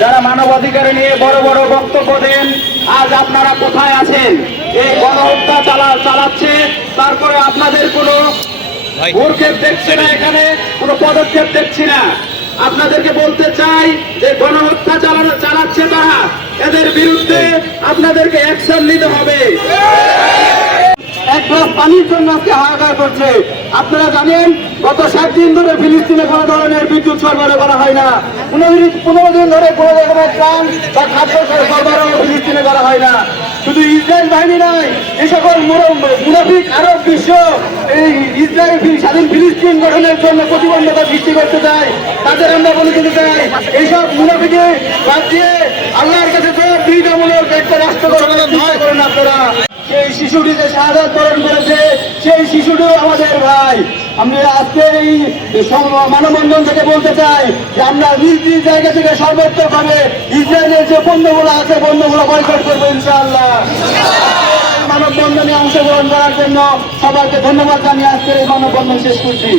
যারা মানবাধিকার নিয়ে বড় বড় বক্তব্য দেন আজ আপনারা কোথায় আছেন? এই গণহত্যা চালা চালাচ্ছে তারপরে আপনাদের কোনো ভোরক্ষেপ দেখছি না এখানে কোনো পদক্ষেপ দেখছি না। আপনাদেরকে বলতে চাই যে গণহত্যা চালানো চালাচ্ছে তারা। এদের বিরুদ্ধে আপনাদেরকে অ্যাকশন নিতে হবে। পানির জন্য আজকে হাহাকার করছে। আপনারা জানেন, গত সাত দিন ধরে ফিলিস্তিনে কোনো ধরনের বিদ্যুৎ সরবরাহ করা হয় না। পনেরো দিন ধরে কোনো রকমের ত্রাণ বা খাদ্য সরবরাহ ফিলিস্তিনে করা হয় না। শুধু ইসরায়েল বাহিনী নয় এই সকল মুনাফিক আরব বিশ্ব এই ইসরায়েল স্বাধীন ফিলিস্তিন গঠনের জন্য প্রতিবন্ধকতা সৃষ্টি করতে চায়। তাদের আমরা বলে দিতে চাই এইসব মুনাফিকে বাদ দিয়ে আল্লাহর শিশুটি যে শাহাদাত বরণ করেছে, সেই শিশুটিও আমাদের ভাই। আমরা আজকে এই মানববন্ধন থেকে বলতে চাই যে আমরা নিজ নিজ জায়গা থেকে সর্বোচ্চভাবে ইসরায়েলের যে পণ্যগুলো আছে পণ্যগুলো বয়কট করব ইনশাআল্লাহ। মানববন্ধনে অংশগ্রহণ করার জন্য সবাইকে ধন্যবাদ জানিয়ে আজকের এই মানববন্ধন শেষ করছি।